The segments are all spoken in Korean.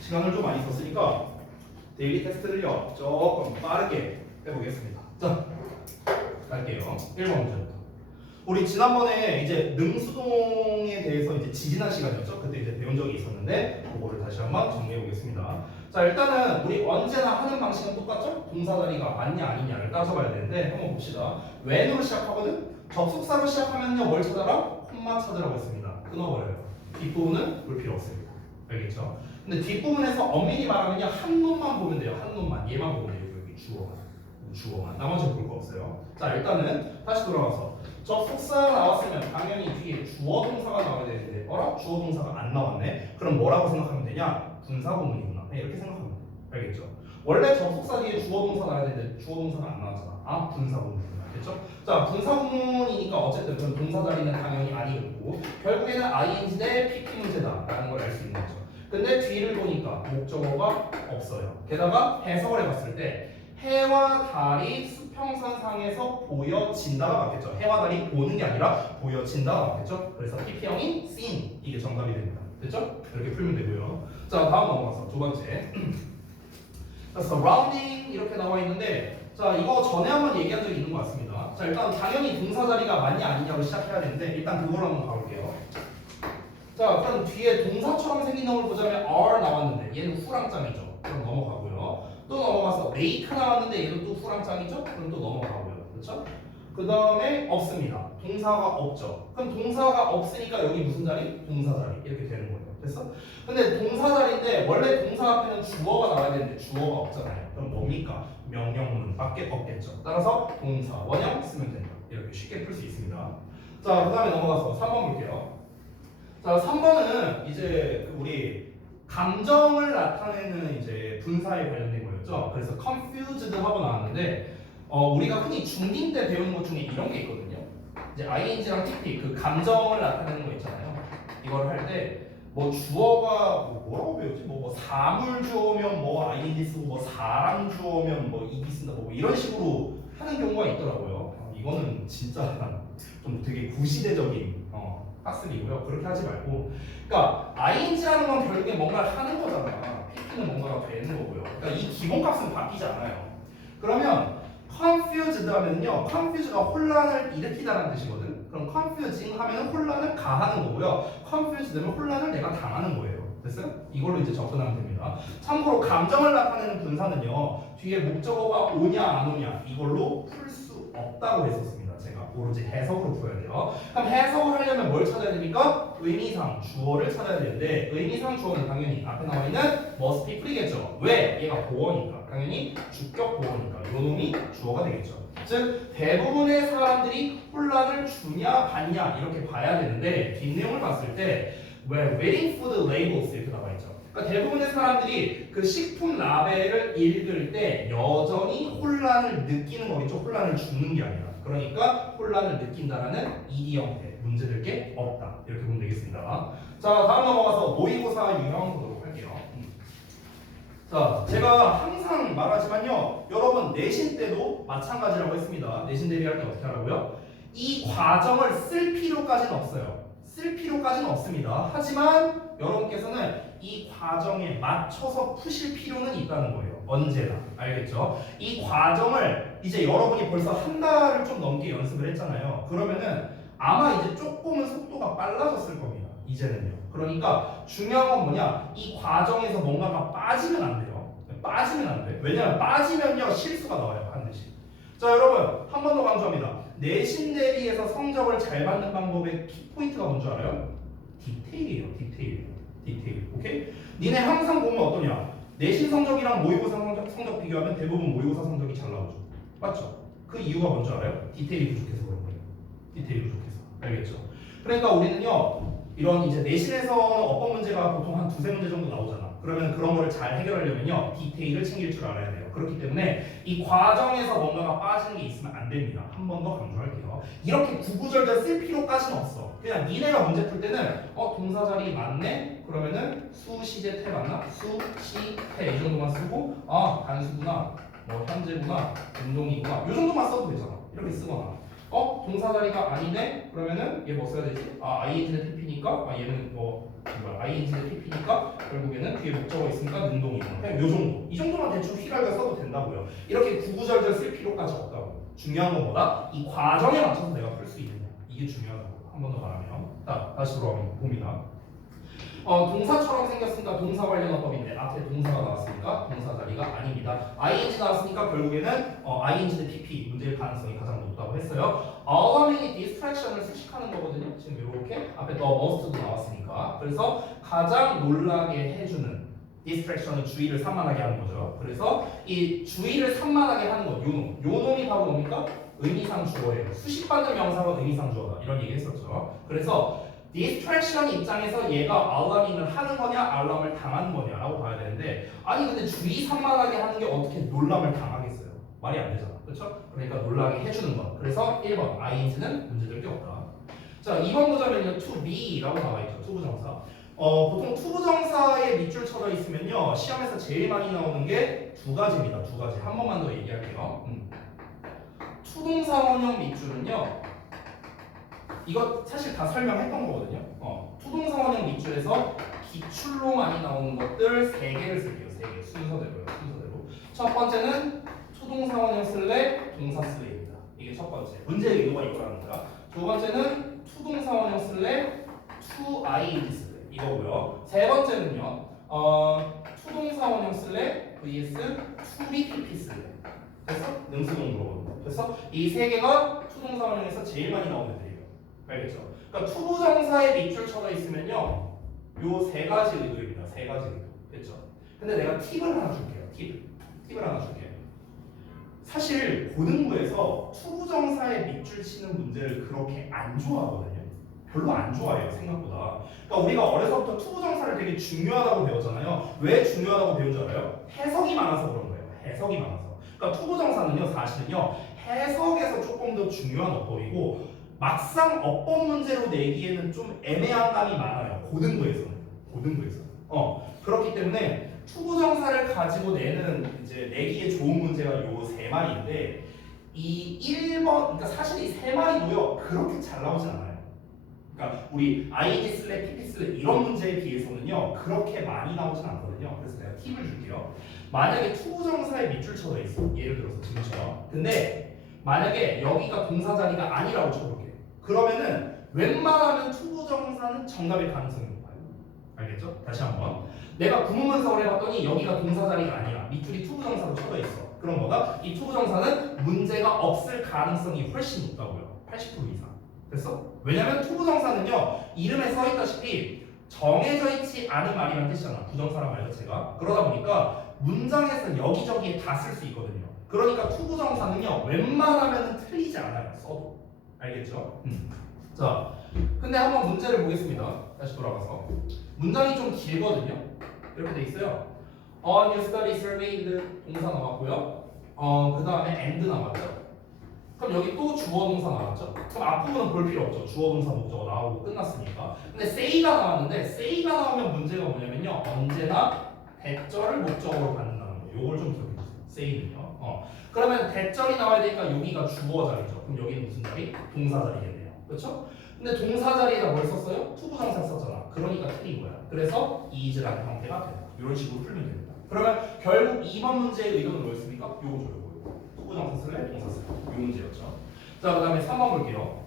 시간을 좀 많이 썼으니까 데일리 테스트를요 조금 빠르게 해보겠습니다. 자, 갈게요. 1번 문제부터. 우리 지난번에 이제 능수동에 대해서 이제 지지난 시간이었죠. 그때 이제 배운 적이 있었는데 그거를 다시 한번 정리해 보겠습니다. 자, 일단은 우리 언제나 하는 방식은 똑같죠? 동사 자리가 맞냐 아니냐를 따져봐야 되는데 한번 봅시다. when으로 시작하거든? 접속사로 시작하면요 뭘 찾아라? 콤마 찾으라고 했습니다. 끊어버려요. 뒷부분은 볼 필요 없습니다. 알겠죠? 근데 뒷부분에서 엄밀히 말하면요 한 놈만 보면 돼요. 한 놈만. 얘만 보면 돼요. 여기 주어만. 나머지는 볼 거 없어요. 자, 일단은 다시 돌아와서 접속사 나왔으면 당연히 뒤에 주어 동사가 나와야 되는데 어라? 주어 동사가 안 나왔네? 그럼 뭐라고 생각하면 되냐? 분사 구문이구나. 이렇게 생각하면 돼. 알겠죠? 원래 접속사 뒤에 주어 동사 나와야 되는데 주어 동사가 안 나왔잖아. 아, 분사 구문이구나. 알겠죠? 자, 분사 구문이니까 어쨌든 그럼 동사 자리는 당연히 아니고 결국에는 ing 대 pp 문제다라는 걸 알 수 있는 거죠. 근데 뒤를 보니까 목적어가 없어요. 게다가 해석을 해봤을 때 해와 달이 수평선상에서 보여진다가 맞겠죠. 해와 달이 보는 게 아니라 보여진다가 맞겠죠. 그래서 PP형인 seen 이게 정답이 됩니다. 됐죠? 이렇게 풀면 되고요. 자, 다음 넘어가서 두 번째. 자, surrounding 이렇게 나와 있는데 자, 이거 전에 한번 얘기한 적이 있는 것 같습니다. 자, 일단 당연히 동사 자리가 맞냐 아니냐로 시작해야 되는데 일단 그걸 한번 가볼게요. 자, 일단 뒤에 동사처럼 생긴 놈을 보자면 are 나왔는데 얘는 후랑장이죠. 그럼 넘어가고요. 또 넘어가서 make 나왔는데 얘도 또 후랑장이죠? 그럼 또 넘어가고요. 그렇죠? 그 다음에 없습니다. 동사가 없죠. 그럼 동사가 없으니까 여기 무슨 자리? 동사 자리. 이렇게 되는 거예요. 됐어? 근데 동사 자리인데 원래 동사 앞에는 주어가 나와야 되는데 주어가 없잖아요. 그럼 뭡니까? 명령문밖에 없겠죠. 따라서 동사 원형 쓰면 된다. 이렇게 쉽게 풀 수 있습니다. 자, 그 다음에 넘어가서 3번 볼게요. 자, 3번은 이제 우리 감정을 나타내는 이제 분사에 관련된 거였죠. 그래서 confused 하고 나왔는데 우리가 흔히 중딩 때 배우는 것 중에 이런 게 있거든요. 이제 ing랑 pp 그 감정을 나타내는 거 있잖아요. 이걸 할 때 뭐 주어가 뭐라고 배웠지? 뭐 사물 주어면 뭐 ing 쓰고 뭐 사람 주어면 뭐 ed 쓴다 뭐 이런 식으로 하는 경우가 있더라고요. 이거는 진짜 좀 되게 구시대적인 학습이고요. 그렇게 하지 말고, 그러니까 ing라는 건 결국에 뭔가를 하는 거잖아. pp는 뭔가가 되는 거고요. 그러니까 이 기본값은 바뀌지 않아요. 그러면 confused 하면요, confuse가 혼란을 일으키다라는 뜻이거든. 그럼 confusing 하면은 혼란을 가하는 거고요. confused 되면 혼란을 내가 당하는 거예요. 됐어요? 이걸로 이제 접근하면 됩니다. 참고로 감정을 나타내는 분사는요, 뒤에 목적어가 오냐 안 오냐 이걸로 풀 수 없다고 했었습니다. 제가 오로지 해석으로 풀어야 돼요. 그럼 해석을 하려면 뭘 찾아야 됩니까? 의미상 주어를 찾아야 되는데 의미상 주어는 당연히 앞에 나와 있는 must be free겠죠. 왜? 얘가 보어니까. 당연히 주격 보어니까 요 놈이 주어가 되겠죠. 즉 대부분의 사람들이 혼란을 주냐 받냐 이렇게 봐야 되는데 뒷내용을 봤을 때 왜 waiting for the labels 이렇게 나와 있죠. 그러니까 대부분의 사람들이 그 식품 라벨을 읽을 때 여전히 혼란을 느끼는 거겠죠. 혼란을 주는 게 아니라. 그러니까 혼란을 느낀다라는 ED 형태 문제될 게 없다. 이렇게 보면 되겠습니다. 자, 다음 넘어가서 모의고사 유형 보도록 할게요. 자, 제가 항상 말하지만요, 여러분 내신 때도 마찬가지라고 했습니다. 내신 대비할 때 어떻게 하라고요? 이 과정을 쓸 필요까지는 없어요. 쓸 필요까지는 없습니다. 하지만 여러분께서는 이 과정에 맞춰서 푸실 필요는 있다는 거예요. 언제나. 알겠죠? 이 과정을 이제 여러분이 벌써 한 달을 좀 넘게 연습을 했잖아요. 그러면은 아마 이제 조금은 속도가 빨라졌을 겁니다. 이제는요. 그러니까 중요한 건 뭐냐? 이 과정에서 뭔가가 빠지면 안 돼요. 빠지면 안 돼. 왜냐면 빠지면요 실수가 나와요. 반드시. 자, 여러분 한 번 더 강조합니다. 내신 대비해서 성적을 잘 받는 방법의 키포인트가 뭔 줄 알아요? 디테일이에요. 디테일. 오케이? 니네 항상 보면 어떠냐? 내신 성적이랑 모의고사 성적 비교하면 대부분 모의고사 성적이 잘 나오죠. 맞죠? 그 이유가 뭔 줄 알아요? 디테일이 부족해서 그런 거예요. 디테일이 부족해서. 알겠죠? 그러니까 우리는요, 이런 이제 내신에서 어법 문제가 보통 한 두세 문제 정도 나오잖아. 그러면 그런 거를 잘 해결하려면요, 디테일을 챙길 줄 알아야 돼요. 그렇기 때문에 이 과정에서 뭔가가 빠지는 게 있으면 안 됩니다. 한 번 더 강조할게요. 이렇게 구구절절 쓸 필요까지는 없어. 그냥 니네가 문제 풀 때는 동사 자리 맞네? 그러면은 수, 시제, 태 맞나? 수, 시, 태 이 정도만 쓰고 단수구나, 뭐 현재구나, 운동이구나 이 정도만 써도 되잖아. 이렇게 쓰거나 동사 자리가 아니네? 그러면은 얘 뭐 써야 되지? ing는 TP니까 얘는 뭐 이거 ing 대 pp니까 결국에는 뒤에 목적어 있으니까 능동이고 그냥 요 정도. 이 정도만 대충 휘갈겨 써도 된다고요. 이렇게 구구절절 쓸 필요까지 없다고. 중요한 건 뭐다? 이 과정에 맞춰서 내가 풀 수 있느냐. 이게 중요하다고. 한 번 더 말하면. 자, 다시 돌아봅니다. 동사처럼 생겼으니까 동사 관련 어법인데 앞에 동사가 나왔으니까 동사 자리가 아닙니다. ing 나왔으니까 결국에는 ing 대 pp 문제일 가능성이 가장 높다고 했어요. allowing distraction을 수식하는 거거든요. 지금 이렇게 앞에 the most도 나왔으니까 그래서 가장 놀라게 해주는 distraction은 주의를 산만하게 하는 거죠. 그래서 이 주의를 산만하게 하는 거 요놈 요놈이 바로 뭡니까? 의미상 주어예요. 수식받는 명사가 의미상 주어다 이런 얘기 했었죠. 그래서 distraction 입장에서 얘가 알람을 하는 거냐 알람을 당하는 거냐라고 봐야 되는데 아니 근데 주의 산만하게 하는 게 어떻게 놀람을 당하겠어요? 말이 안 되잖아. 그렇죠? 그러니까 놀라게 해주는 거. 그래서 1번 ing는 문제될 게 없다. 자 2번 보자면요 to be라고 나와 있죠. 투부정사. 보통 투부정사에 밑줄 쳐져 있으면요 시험에서 제일 많이 나오는 게 두 가지입니다. 두 가지. 한 번만 더 얘기할게요. 투동사 원형 밑줄은요 이거 사실 다 설명했던 거거든요. 투동사 원형 밑줄에서 기출로 많이 나오는 것들 3개를 쓸게요. 3개 순서대로요. 순서대로. 첫 번째는 투동사 원형 쓸래 동사 쓸래입니다. 이게 첫 번째. 문제의 의도가 이거라는 거야. 두 번째는 투동사 원형 쓸래 to ing 쓸래 이거고요. 세 번째는요. 투동사 원형 쓸래 vs to be pp 쓸래. 그래서 능수동으로. 그래서 이 3개가 투동사 원형에서 제일 많이 나오는 애들이에요. 알겠죠? 그러니까 투부정사에 밑줄 쳐져 있으면요 요 3가지 의도입니다. 3가지 의도. 됐죠? 근데 내가 팁을 하나 줄게요. 팁을 하나 줄게요. 사실 고등부에서 투부정사에 밑줄 치는 문제를 그렇게 안 좋아하거든요. 별로 안 좋아해요. 생각보다. 그러니까 우리가 어려서부터 투부정사를 되게 중요하다고 배웠잖아요. 왜 중요하다고 배운 줄 알아요? 해석이 많아서 그런 거예요. 해석이 많아서. 그러니까 투부정사는요 사실은요 해석에서 조금 더 중요한 어법이고 막상 어법 문제로 내기에는 좀 애매한 감이 많아요. 고등부에서는. 그렇기 때문에 투부정사를 가지고 내는 이제 내기에 좋은 문제가 요 3마리인데 이 1번 그러니까 사실 이 3마리도요 그렇게 잘 나오진 않아요. 그러니까 우리 ing 쓸래 pp 쓸래 이런 문제에 비해서는요 그렇게 많이 나오진 않거든요. 그래서 내가 팁을 줄게요. 만약에 투부정사에 밑줄 쳐져 있어. 예를 들어서 지금처럼. 근데 만약에 여기가 동사 자리가 아니라고 쳐볼게요. 그러면은 웬만하면 투부정사는 정답일 가능성이 높아요. 알겠죠? 다시 한번. 내가 구문분석을 해봤더니 여기가 동사 자리가 아니야. 밑줄이 투부정사로 쳐져 있어. 그런 거다. 이 투부정사는 문제가 없을 가능성이 훨씬 높다고요. 80% 이상. 됐어? 왜냐면 투부정사는요 이름에 써있다시피 정해져 있지 않은 말이란 뜻이잖아. 부정사란 말 자체가. 그러다 보니까 문장에서 여기저기에 다 쓸 수 있거든요. 그러니까 투부정사는요 웬만하면 틀리지 않아요. 써도. 알겠죠? 자, 근데 한번 문제를 보겠습니다. 다시 돌아가서 문장이 좀 길거든요. 이렇게 돼 있어요. On your study surveyed 동사 나왔고요. 그 다음에 and 나왔죠. 그럼 여기 또 주어 동사 나왔죠. 그럼 앞부분은 볼 필요 없죠. 주어 동사 목적어 나오고 끝났으니까. 근데 say가 나왔는데 say가 나오면 문제가 뭐냐면요. 언제나 대절을 목적어로 받는다는 거. 요걸 좀 기억해 주세요. say는요. 그러면 대절이 나와야 되니까 여기가 주어 자리죠. 그럼 여기는 무슨 자리? 동사 자리겠네요. 그렇죠? 근데 동사 자리에다 뭘 썼어요? 투부정사 썼잖아. 그러니까 틀린 거야. 그래서 is라는 형태가 된다. 이런 식으로 풀면 됩니다. 그러면 결국 2번 문제의 의도는 뭐였습니까? 요거죠. 투부정사 쓸래? 동사 쓸래? 요 문제였죠. 자, 그 다음에 3번 볼게요.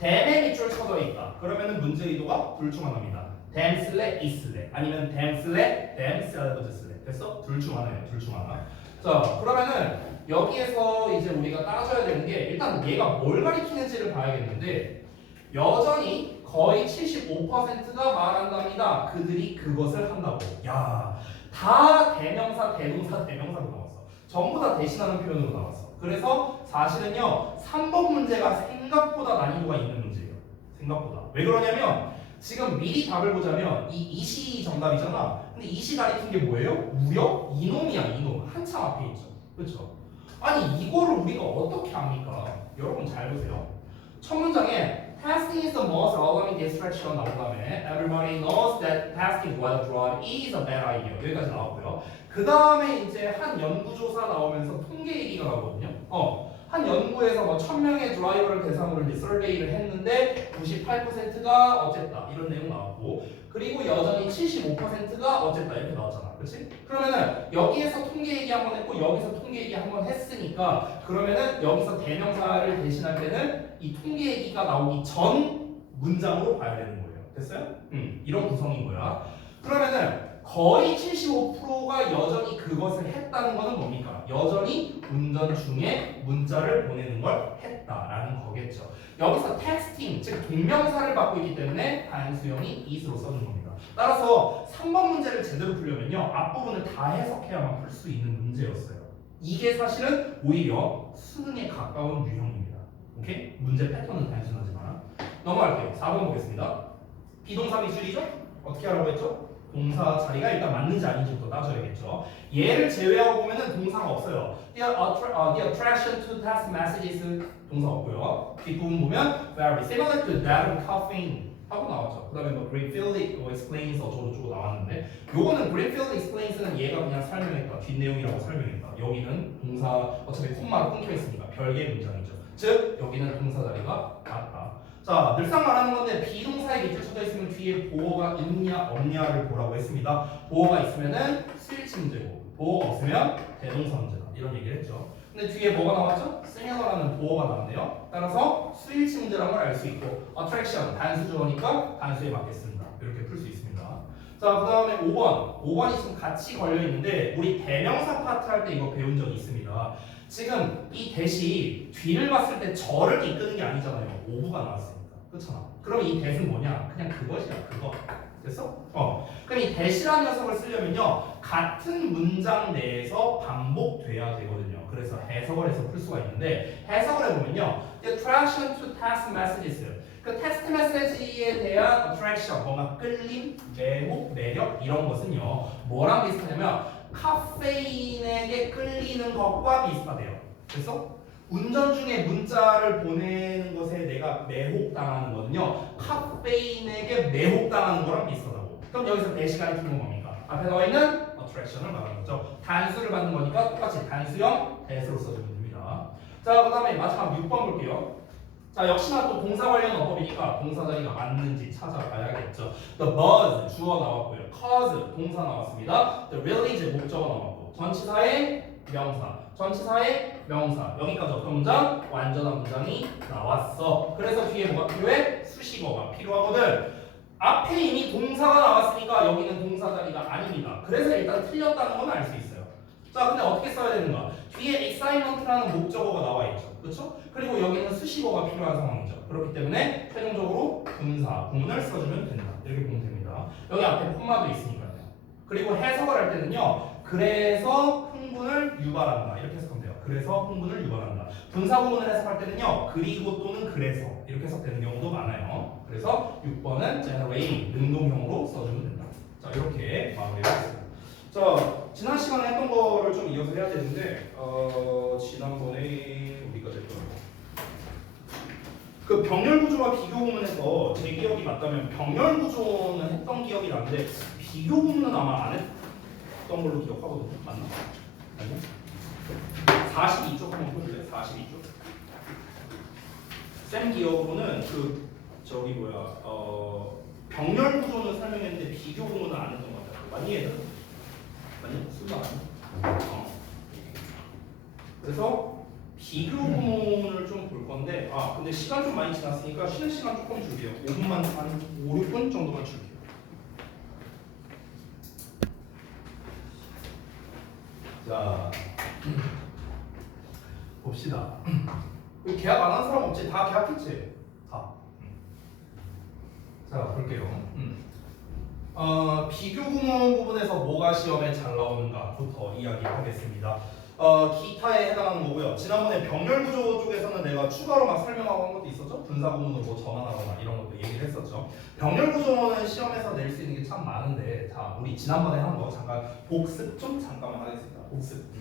dam에 밑줄 쳐져 있다. 그러면은 문제 의도가 둘 중 하나입니다. damn 쓸래? is 쓸래? 아니면 damn 쓸래? damn salvage 쓸래? 됐어? 둘 중 하나예요. 둘 중 하나. 자, 그러면은 여기에서 이제 우리가 따져야 되는 게 일단 얘가 뭘 가리키는지를 봐야겠는데 여전히 거의 75%가 말한답니다. 그들이 그것을 한다고. 야, 다 대명사, 대동사, 대명사로 나왔어. 전부 다 대신하는 표현으로 나왔어. 그래서 사실은요 3번 문제가 생각보다 난이도가 있는 문제예요. 생각보다. 왜 그러냐면 지금 미리 답을 보자면 이 이시 정답이잖아. 근데 이시 가리킨 게 뭐예요? 무려 이놈이야. 이놈. 한참 앞에 있죠. 그렇죠? 아니 이거를 우리가 어떻게 합니까? 여러분 잘 보세요. 첫 문장에 Testing is the most alarming distraction 나온 다음에 Everybody knows that testing while drunk is a bad idea. 여기까지 나왔고요. 그 다음에 이제 한 연구조사 나오면서 통계 얘기가 나오거든요. 한 연구에서 뭐 1000명의 드라이버를 대상으로 이제 서베이를 했는데 98%가 어쨌다 이런 내용 나왔고 그리고 여전히 75%가 어쨌다 이렇게 나왔잖아. 그렇지? 그러면은 여기에서 통계 얘기 한 번 했고 여기서 통계 얘기 한 번 했으니까 그러면은 여기서 대명사를 대신할 때는 이 통계 얘기가 나오기 전 문장으로 봐야 되는 거예요. 됐어요? 이런 구성인 거야. 그러면은 거의 75%가 여전히 그것을 했다는 것은 뭡니까? 여전히 운전 중에 문자를 보내는 걸 했다라는 거겠죠. 여기서 텍스팅, 즉 동명사를 받고 있기 때문에 단수형이 is로 써준 겁니다. 따라서 3번 문제를 제대로 풀려면요. 앞부분을 다 해석해야만 풀 수 있는 문제였어요. 이게 사실은 오히려 수능에 가까운 유형입니다. 오케이? 문제 패턴은 단순하지만 넘어갈게요. 4번 보겠습니다. 비동사 미줄이죠? 어떻게 하라고 했죠? 동사 자리가 일단 맞는지 아닌지부터 따져야겠죠. 얘를 제외하고 보면은 동사가 없어요. The attraction to text messages 동사 없고요. 뒷부분 보면 very similar to that of coughing 하고 나왔죠. 그 다음에 뭐 Greenfield explains 어쩌고저쩌고 나왔는데 요거는 Greenfield explains는 얘가 그냥 설명했다. 뒷내용이라고 설명했다. 여기는 동사 어차피 콤마로 끊겨 있으니까 별개의 문장이죠. 즉 여기는 동사 자리가 맞다. 자, 늘상 말하는 건데 비동사에 밑줄 쳐져 있으면 뒤에 보어가 있냐 없냐를 보라고 했습니다. 보어가 있으면은 수일치 문제고 보어가 없으면 대동사 문제다. 이런 얘기를 했죠. 근데 뒤에 뭐가 나왔죠? similar라는 보어가 나왔네요. 따라서 수일치 문제라는 걸 알 수 있고 attraction 단수 주어니까 단수에 맞겠습니다. 이렇게 풀 수 있습니다. 자, 그 다음에 5번. 5번이 지금 같이 걸려 있는데 우리 대명사 파트 할 때 이거 배운 적이 있습니다. 지금 이 대시 뒤를 봤을 때 저를 이끄는 게 아니잖아요. 오브가 나왔으니까. 그렇잖아. 그럼 이 대는 뭐냐? 그냥 그것이야. 그거. 됐어? 그럼 이 대시라는 녀석을 쓰려면요. 같은 문장 내에서 반복돼야 되거든요. 그래서 해석을 해서 풀 수가 있는데 해석을 해보면요. attraction to text messages. 그 텍스트 메시지에 대한 attraction, 뭔가 끌림, 매혹, 매력 이런 것은요. 뭐랑 비슷하냐면 카페인에게 끌리는 것과 비슷하대요. 그래서 운전 중에 문자를 보내는 것에 내가 매혹당하는 거는요. 카페인에게 매혹당하는 거랑 비슷하다고. 그럼 여기서 대시가 가리키는 건 뭡니까? 앞에 나와 있는 attraction을 말하는 거죠. 단수를 받는 거니까 똑같이 단수형 대수로 써주면 됩니다. 자, 그 다음에 마지막 6번 볼게요. 자, 역시나 또 동사 관련 어법이니까 동사 자리가 맞는지 찾아봐야겠죠. The buzz 주어 나왔고요. cause 동사 나왔습니다. The release 목적어 나왔고 전치사의 명사, 전치사의 명사 여기까지 어떤 문장? 완전한 문장이 나왔어. 그래서 뒤에 뭐가 필요해? 수식어가 필요하거든. 앞에 이미 동사가 나왔으니까 여기는 동사 자리가 아닙니다. 그래서 일단 틀렸다는 건 알 수 있어요. 자, 근데 어떻게 써야 되는가? 뒤에 excitement라는 목적어가 나와 있죠. 그렇죠? 그리고 여기는 수식어가 필요한 상황이죠. 그렇기 때문에 최종적으로 분사, 구문을 써주면 된다. 이렇게 보면 됩니다. 여기 앞에 콤마도 있으니까요. 그리고 해석을 할 때는요. 그래서 흥분을 유발한다. 이렇게 해석하면 돼요. 그래서 흥분을 유발한다. 분사 구문을 해석할 때는요. 그리고 또는 그래서 이렇게 해석되는 경우도 많아요. 그래서 6번은 generate 능동형으로 써주면 된다. 자, 이렇게 마무리해보겠습니다. 자, 지난 시간에 했던 거를 좀 이어서 해야 되는데 지난번에 우리가 됐던 그 병렬 구조와 비교 구문에서 제 기억이 맞다면 병렬 구조는 했던 기억이 나는데 비교 구문은 아마 안 했던 걸로 기억하거든요. 맞나? 아니요? 42쪽 한번 보실래요? 42쪽. 쌤 기억으로는 그 저기 뭐야 병렬 구조는 설명했는데 비교 구문은 안 했던 것 같아요. 많이 해요? 아니, 수가 아니. 그래서 비교 구문을 좀 볼 건데, 근데 시간 좀 많이 지났으니까 쉬는 시간 조금 줄게요. 5분만 한 5, 6분 정도만 줄게요. 자, 봅시다. 계약 안 한 사람 없지? 다 계약했지? 다. 자, 볼게요. 비교 구문 부분에서 뭐가 시험에 잘 나오는가부터 이야기하겠습니다. 기타에 해당하는 거고요. 지난번에 병렬 구조 쪽에서는 내가 추가로 막 설명하고 한 것도 있었죠. 분사 구문으로 뭐 전환하거나 이런 것도 얘기를 했었죠. 병렬 구조는 시험에서 낼 수 있는 게 참 많은데, 자, 우리 지난번에 한 거 잠깐 복습 좀 잠깐만 하겠습니다. 복습.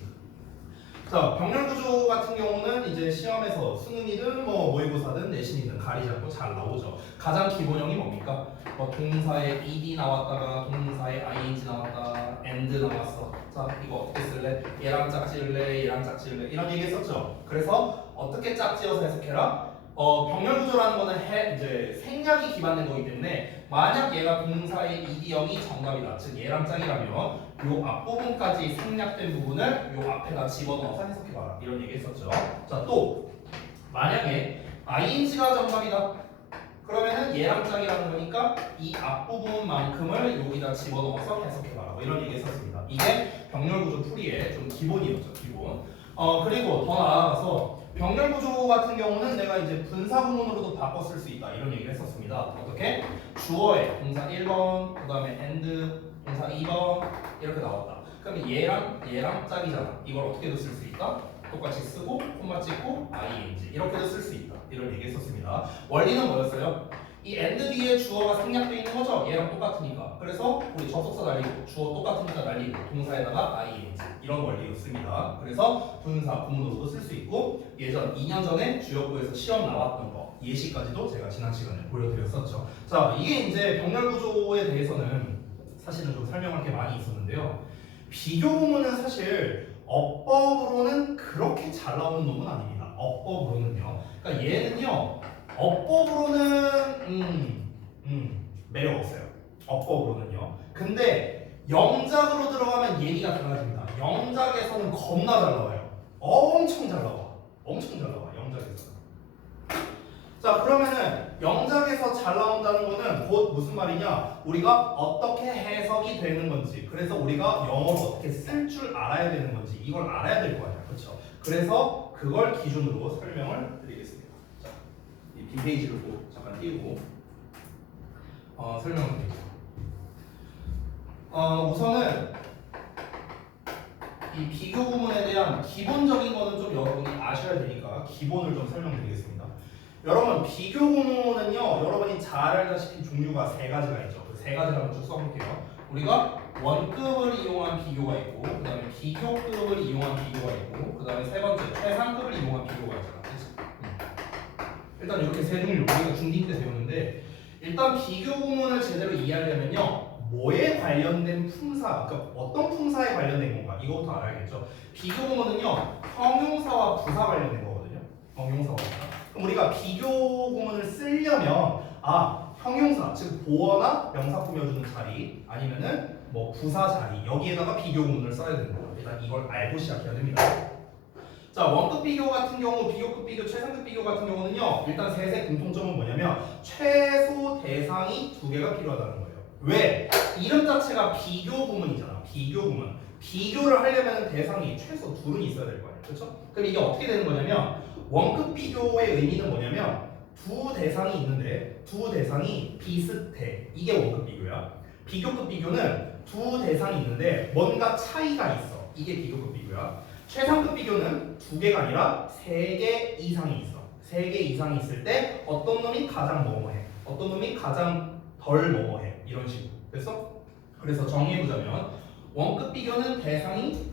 자, 병렬 구조 같은 경우는 이제 시험에서 수능이든 뭐 모의고사든 내신이든 가리지 않고 잘 나오죠. 가장 기본형이 뭡니까? 동사에 ed 나왔다가 동사에 ing 나왔다, and 나왔어. 자, 이거 어떻게 쓸래? 얘랑 짝지을래? 얘랑 짝지을래? 이런 얘기 했었죠. 그래서 어떻게 짝지어서 해석해라? 병렬 구조라는 거는 이제 생략이 기반된 거기 때문에 만약 얘가 동사의 ED형이 정답이다. 즉 얘랑 짝이라면 요 앞부분까지 생략된 부분을 요 앞에다 집어넣어서 해석해봐라. 이런 얘기 했었죠. 자, 또 만약에 ing가 정답이다. 그러면은 얘랑 짝이라는 거니까 이 앞부분만큼을 여기다 집어넣어서 해석해봐라. 뭐 이런 얘기 했었습니다. 이게 병렬구조 풀이의 좀 기본이었죠. 기본. 그리고 더 나아가서 병렬구조 같은 경우는 내가 이제 분사구문으로도 바꿔 쓸 수 있다. 이런 얘기를 했었습니다. 어떻게? 주어에 동사 1번, 그 다음에 and, 동사 2번 이렇게 나왔다. 그러면 얘랑 짝이잖아. 이걸 어떻게도 쓸 수 있다? 똑같이 쓰고 콤마 찍고 ing 이렇게도 쓸 수 있다. 이런 얘기 했었습니다. 원리는 뭐였어요? 이 and 뒤에 주어가 생략되어 있는 거죠. 얘랑 똑같으니까. 그래서 우리 접속사 날리고 주어 똑같으니까 날리고 동사에다가 ing 이런 원리였습니다. 그래서 분사 구문으로도 쓸 수 있고 예전 2년 전에 주역부에서 시험 나왔던 거 예시까지도 제가 지난 시간에 보여드렸었죠. 자, 이게 이제 병렬 구조에 대해서는 사실은 좀 설명할 게 많이 있었는데요. 비교 구문은 사실 어법으로는 그렇게 잘 나오는 놈은 아닙니다. 어법으로는요. 그러니까 얘는요. 어법으로는 매력 없어요. 어법으로는요. 근데 영작으로 들어가면 얘기가 달라집니다. 영작에서는 겁나 잘 나와요. 엄청 잘 나와. 엄청 잘 나와. 영작에서는. 자, 그러면은 영작에서 잘 나온다는 거는 곧 무슨 말이냐? 우리가 어떻게 해석이 되는 건지, 그래서 우리가 영어로 어떻게 쓸 줄 알아야 되는 건지 이걸 알아야 될 거 아니야, 그렇죠? 그래서 그걸 기준으로 설명을 드리겠습니다. 자, 이 B페이지를 또 잠깐 띄우고 설명을 드릴게요. 우선은 이 비교 구문에 대한 기본적인 거는 좀 여러분이 아셔야 되니까 기본을 좀 설명드리겠습니다. 여러분 비교 구문은요, 여러분이 잘 알다시피 종류가 세 가지가 있죠. 그 세 가지를 한번 쭉 써볼게요. 우리가 원급을 이용한 비교가 있고, 그 다음에 비교급을 이용한 비교가 있고, 그 다음에 세 번째 최상급을 이용한 비교가 있잖아. 그치? 일단 이렇게 세 종류 우리가 중딩 때 배우는데, 일단 비교 구문을 제대로 이해하려면요, 뭐에 관련된 품사, 그러니까 어떤 품사에 관련된 건가 이거부터 알아야겠죠. 비교 구문은요, 형용사와 부사 관련된 거거든요. 형용사와 부사. 그럼 우리가 비교 구문을 쓰려면 형용사, 즉 보어나 명사 꾸며주는 자리 아니면은 뭐 부사 자리 여기에다가 비교 구문을 써야 되는 거예요. 일단 이걸 알고 시작해야 됩니다. 자, 원급 비교 같은 경우, 비교급 비교, 최상급 비교 같은 경우는요, 일단 셋의 공통점은 뭐냐면 최소 대상이 두 개가 필요하다는 거예요. 왜? 이름 자체가 비교 구문이잖아. 비교 구문. 비교를 하려면 대상이 최소 둘은 있어야 될 거 아니에요. 그렇죠? 그럼 이게 어떻게 되는 거냐면 원급 비교의 의미는 뭐냐면 두 대상이 있는데 두 대상이 비슷해. 이게 원급 비교야. 비교급 비교는 두 대상이 있는데 뭔가 차이가 있어. 이게 비교급 비교야. 최상급 비교는 두 개가 아니라 세 개 이상이 있어. 세 개 이상이 있을 때 어떤 놈이 가장 뭐뭐해, 어떤 놈이 가장 덜 뭐뭐해, 이런 식으로. 됐어? 그래서 정리해보자면 원급 비교는 대상이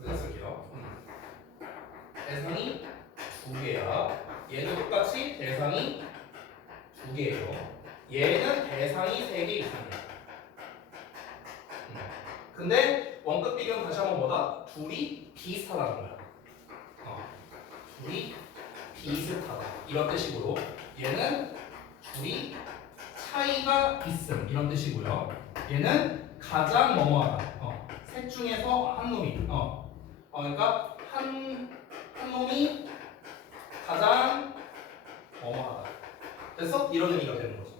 쓸게요. 대상이 두 개야. 얘는 똑같이 대상이 두 개예요. 얘는 대상이 세 개 이상이야. 근데 원급 비교는 다시 한번 뭐다? 둘이 비슷하다는 거야. 둘이 비슷하다. 이런 뜻이고요. 얘는 둘이 차이가 있음. 이런 뜻이고요. 얘는 가장 뭐뭐하다. 셋 중에서 한 놈이. 그러니까 한 놈이 가장 뭐뭐하다. 됐어? 이런 의미가 되는 거죠.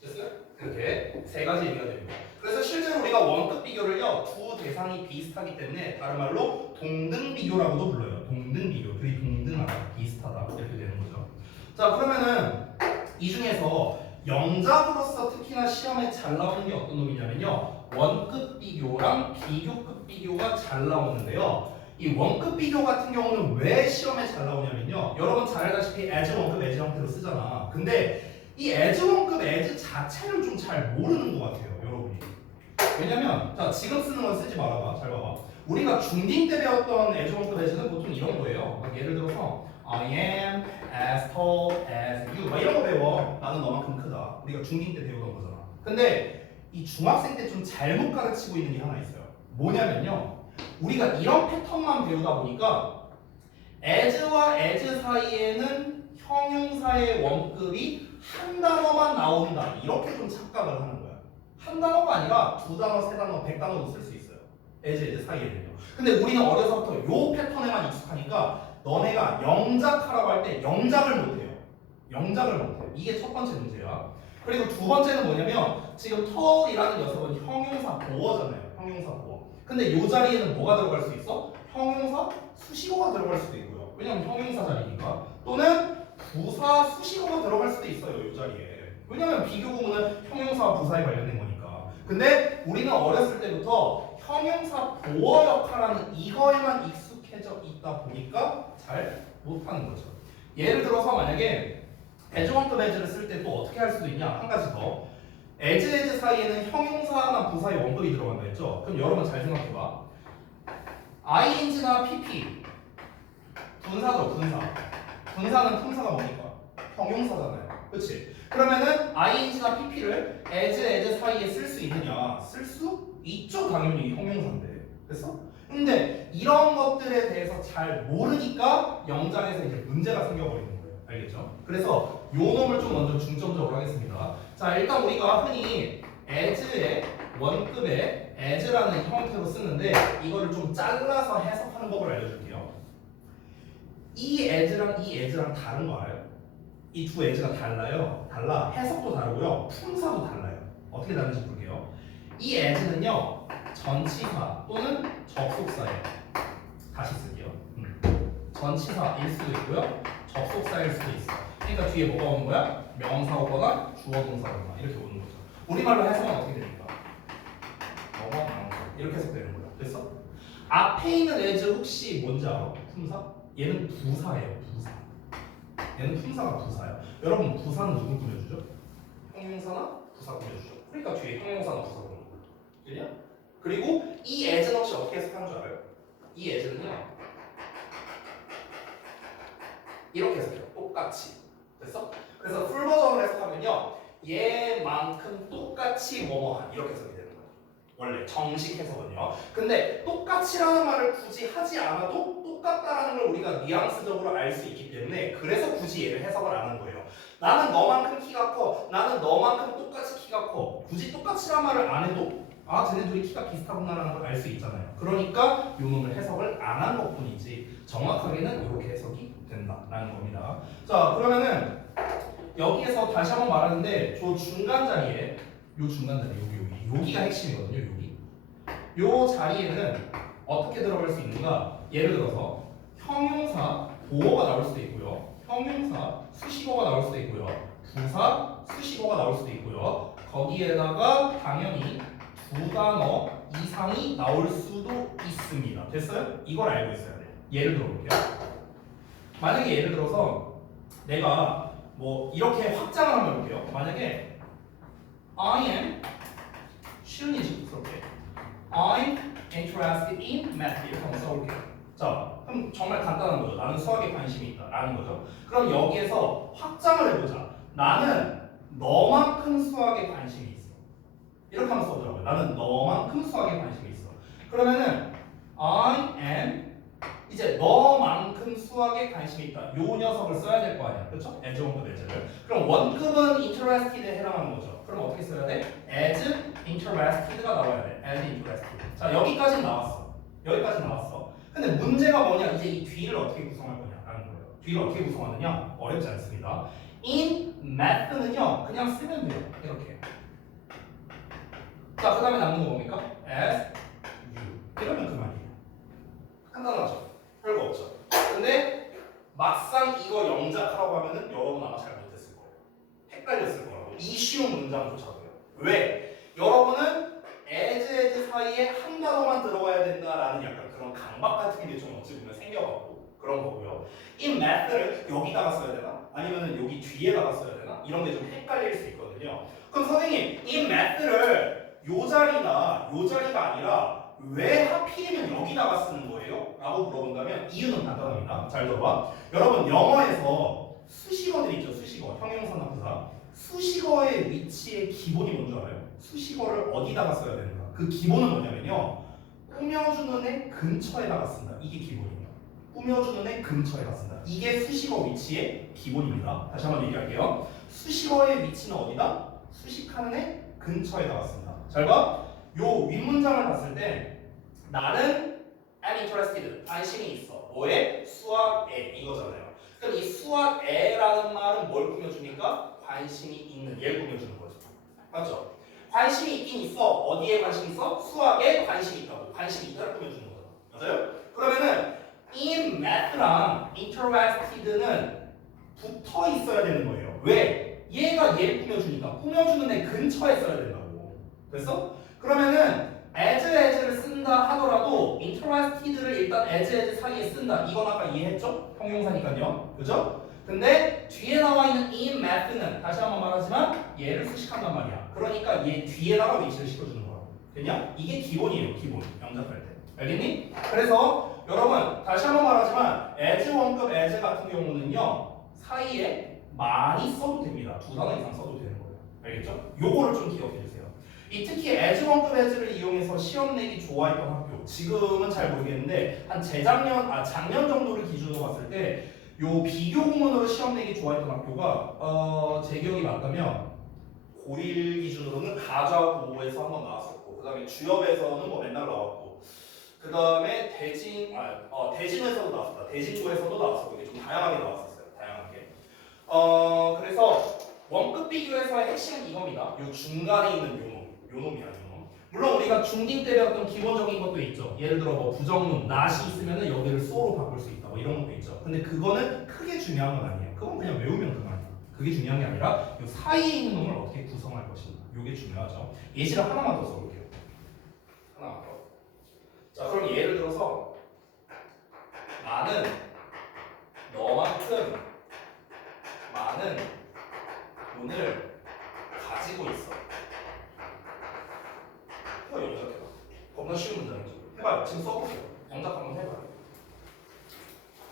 됐어요? 이렇게 세 가지 의미가 됩니다. 그래서 실제로 우리가 원급 비교를요, 두 대상이 비슷하기 때문에 다른 말로 동등 비교라고도 불러요. 동등 비교. 둘이 동등하다, 비슷하다 이렇게 되는 거죠. 자, 그러면은 이 중에서 영작으로서 특히나 시험에 잘 나오는 게 어떤 놈이냐면요, 원급 비교랑 비교급 비교가 잘 나오는데요. 이 원급 비교 같은 경우는 왜 시험에 잘 나오냐면요, 여러분 잘 알다시피 as 원급 as 형태로 쓰잖아. 근데 이 as 원급 as 자체를 좀 잘 모르는 것 같아요, 여러분이. 왜냐면 자, 지금 쓰는 건 쓰지 말아봐. 잘 봐봐. 우리가 중딩 때 배웠던 as 원급 as는 보통 이런 거예요. 예를 들어서 I am as tall as you 막 이런 거 배워. 나는 너만큼 크다. 우리가 중딩 때 배우던 거잖아. 근데 이 중학생 때 좀 잘못 가르치고 있는 게 하나 있어요. 뭐냐면요, 우리가 이런 패턴만 배우다 보니까 as와 as 사이에는 형용사의 원급이 한 단어만 나온다 이렇게 좀 착각을 하는 거야. 한 단어가 아니라 두 단어, 세 단어, 100단어도 쓸 수 있어요. as 사이에는요. 근데 우리는 어려서부터 요 패턴에만 익숙하니까 너네가 영작하라고 할 때 영작을 못해요. 영작을 못해요. 이게 첫 번째 문제야. 그리고 두 번째는 뭐냐면 지금 터울이라는 녀석은 형용사 보어잖아요. 형용사 보어. 근데 요 자리에는 뭐가 들어갈 수 있어? 형용사 수식어가 들어갈 수도 있고요. 왜냐면 형용사 자리니까. 또는 부사 수식어가 들어갈 수도 있어요. 요 자리에. 왜냐면 비교 구문은 형용사와 부사에 관련된 거니까. 근데 우리는 어렸을 때부터 형용사 보어 역할하는 이거에만 익숙해져 있다 보니까 잘 못하는 거죠. 예를 들어서 만약에 as1급 as를 쓸 때 또 어떻게 할 수도 있냐? 한 가지 더. as 사이에는 형용사나 부사의 원급이 들어간다 했죠? 그럼 여러분 잘 생각해봐. ing나 pp 분사죠, 분사. 분사는 품사가 뭡니까? 형용사잖아요. 그치? 그러면은 ing나 pp를 as 사이에 쓸 수 있느냐? 쓸 수 있죠, 당연히 형용사인데. 됐어? 근데 이런 것들에 대해서 잘 모르니까 영장에서 이제 문제가 생겨버리는 거예요. 알겠죠? 그래서 요 놈을 좀 먼저 중점적으로 하겠습니다. 자, 일단 우리가 흔히 as의 원급의 as라는 형태로 쓰는데 이거를 좀 잘라서 해석하는 법을 알려줄게요. 이 as랑 다른 거 알아요? 이 두 as가 달라요. 달라. 해석도 다르고요. 품사도 달라요. 어떻게 다른지 볼게요. 이 as는요 전치사 또는 접속사예요. 다시 쓸게요. 전치사일 수도 있고요. 접속사일 수도 있어. 그러니까 뒤에 뭐가 오는 거야? 명사 오거나 주어 동사 오거나 이렇게 오는 거죠. 우리말로 해석은 어떻게 됩니까? 뭐뭐 이렇게 해석되는 거야. 됐어? 앞에 있는 as 혹시 뭔지 알아? 품사? 얘는 부사예요. 부사. 얘는 품사가 부사예요. 여러분 부사는 누굴 꾸며주죠? 형용사나 부사 꾸며주죠. 그러니까 뒤에 형용사나 부사 꾸는 거야. 그냐? 그리고 이 as는 혹시 어떻게 해석하는 줄 알아요? 이 as는요 이렇게 해석해요. 똑같이. 됐어? 그래서 풀 버전을 해석하면요 얘만큼 똑같이 뭐뭐한 이렇게 해석이 되는 거예요. 원래 정식 해석은요. 근데 똑같이라는 말을 굳이 하지 않아도 똑같다라는 걸 우리가 뉘앙스적으로 알 수 있기 때문에 그래서 굳이 얘를 해석을 안 하는 거예요. 나는 너만큼 키가 커. 나는 너만큼 똑같이 키가 커. 굳이 똑같이란 말을 안 해도 아, 쟤네 둘이 키가 비슷하구나라는 걸 알 수 있잖아요. 그러니까 요 놈을 해석을 안 한 것뿐이지 정확하게는 이렇게 해석이 된다라는 겁니다. 자, 그러면은 여기에서 다시 한번 말하는데 저 중간 자리에 요 중간 자리 여기가 핵심이거든요. 요 자리에는 어떻게 들어갈 수 있는가? 예를 들어서 형용사 보어가 나올 수도 있고요. 형용사 수식어가 나올 수도 있고요. 부사 수식어가 나올 수도 있고요. 거기에다가 당연히 두 단어 이상이 나올 수도 있습니다. 됐어요? 이걸 알고 있어야 돼요. 예를 들어 볼게요. 만약에 예를 들어서 내가 뭐 이렇게 확장을 한번 해볼게요. 만약에 I am 쉬운이 직접스럽게 I'm interested in math 이렇게 한번 써볼게요. 자, 그럼 정말 간단한 거죠. 나는 수학에 관심이 있다 라는 거죠. 그럼 여기에서 확장을 해보자. 나는 너만큼 수학에 관심이 있어. 이렇게 한번 써보자고요. 나는 너만큼 수학에 관심이 있어. 그러면은 I am 이제 너만큼 수학에 관심이 있다. 요 녀석을 써야 될 거 아니야. 그렇죠? as 원급 as를. 그럼 원급은 interested에 해당하는 거죠. 그럼 어떻게 써야 돼? as interested가 나와야 돼. as interested. 자, 여기까지는 나왔어. 여기까지 나왔어. 근데 문제가 뭐냐? 이제 이 뒤를 어떻게 구성할 거냐라는 거예요. 뒤를 어떻게 구성하느냐? 어렵지 않습니다. in math는요. 그냥 쓰면 돼요. 이렇게. 자, 그 다음에 남는 거 뭡니까? as you. 이러면 그만이에요. 간단하죠? 별거 없죠. 근데 막상 이거 영작하라고 하면은 여러분 아마 잘 못했을 거예요. 헷갈렸을 거라고. 이 쉬운 문장조차도요. 왜? 여러분은 as 사이에 한 단어만 들어가야 된다라는 약간 그런 강박 같은 게 좀 어찌 보면 생겨갖고 그런 거고요. in math를 여기다가 써야 되나? 아니면은 여기 뒤에다가 써야 되나? 이런 게 좀 헷갈릴 수 있거든요. 그럼 선생님, in math를 요 자리나 요 자리가 아니라 왜 하필이면 여기다가 쓰는 거예요? 라고 물어본다면 이유는 간단합니다. 잘 들어봐. 여러분 영어에서 수식어들 있죠. 수식어, 형용사나 부사. 수식어의 위치의 기본이 뭔지 알아요? 수식어를 어디다가 써야 되는가? 그 기본은 뭐냐면요. 꾸며주는 애 근처에다가 쓴다. 이게 기본이에요. 꾸며주는 애 근처에다가 쓴다. 이게 수식어 위치의 기본입니다. 다시 한번 얘기할게요. 수식어의 위치는 어디다? 수식하는 애 근처에 나왔습니다. 잘 봐. 요 윗문장을 봤을 때 나는 I'm interested. 관심이 있어. 뭐에? 수학에 이거잖아요. 그럼 이 수학에라는 말은 뭘 꾸며주니까? 관심이 있는 얘를 꾸며주는 거죠. 맞죠? 관심이 있긴 있어. 어디에 관심이 있어? 수학에 관심이 있다고. 관심이 있다를 꾸며주는 거죠. 맞아요? 그러면은 in math랑 interested는 붙어 있어야 되는 거예요. 왜? 얘가 얘를 꾸며주니까 꾸며주는 애 근처에 써야 된다고. 됐어? 그러면은 as를 쓴다 하더라도 interested를 일단 as 사이에 쓴다. 이건 아까 이해했죠? 형용사니까요. 그죠? 근데 뒤에 나와 있는 in math는 다시 한번 말하지만 얘를 수식한단 말이야. 그러니까 얘 뒤에다가 위치를 시켜주는 거야. 됐냐? 이게 기본이에요. 기본. 영작할 때. 알겠니? 그래서 여러분 다시 한번 말하지만 as 원급 as 같은 경우는요 사이에 많이 써도 됩니다. 두 단어 이상 써도 되는 거예요. 알겠죠? 요거를 좀 기억해 주세요. 이 특히 as 원급 as를 이용해서 시험 내기 좋아했던 학교 지금은 잘 모르겠는데 한 작년 정도를 기준으로 봤을 때 요 비교 구문으로 시험 내기 좋아했던 학교가 제 기억이 맞다면 고1 기준으로는 가좌고에서 한번 나왔었고 그 다음에 주협에서는 뭐 맨날 나왔고 그 다음에 대진에서도 나왔었다. 대진고에서도 나왔었고 이게 좀 다양하게 나왔었어요. 다양하게. 그래서 원급 비교에서의 핵심은 이겁니다. 요 중간에 있는 요놈이야, 요놈. 물론 우리가 중딩 때 배웠던 기본적인 것도 있죠. 예를 들어 뭐 부정문, not이 있으면은 여기를 so로 바꿀 수 있다. 뭐 이런 것도 있죠. 근데 그거는 크게 중요한 건 아니에요. 그건 그냥 외우면 그만이에요. 그게 중요한 게 아니라 요 사이에 있는 놈을 어떻게 구성할 것인가. 요게 중요하죠. 예시를 하나만 더 써볼게요. 하나만 더. 자, 그럼 예를 들어서 나는 너만큼 많은 돈을 가지고 있어. 해봐, 영작해봐. 겁나 쉬운 문장이죠. 해봐요. 지금 써보세요. 영작 한번 해봐요.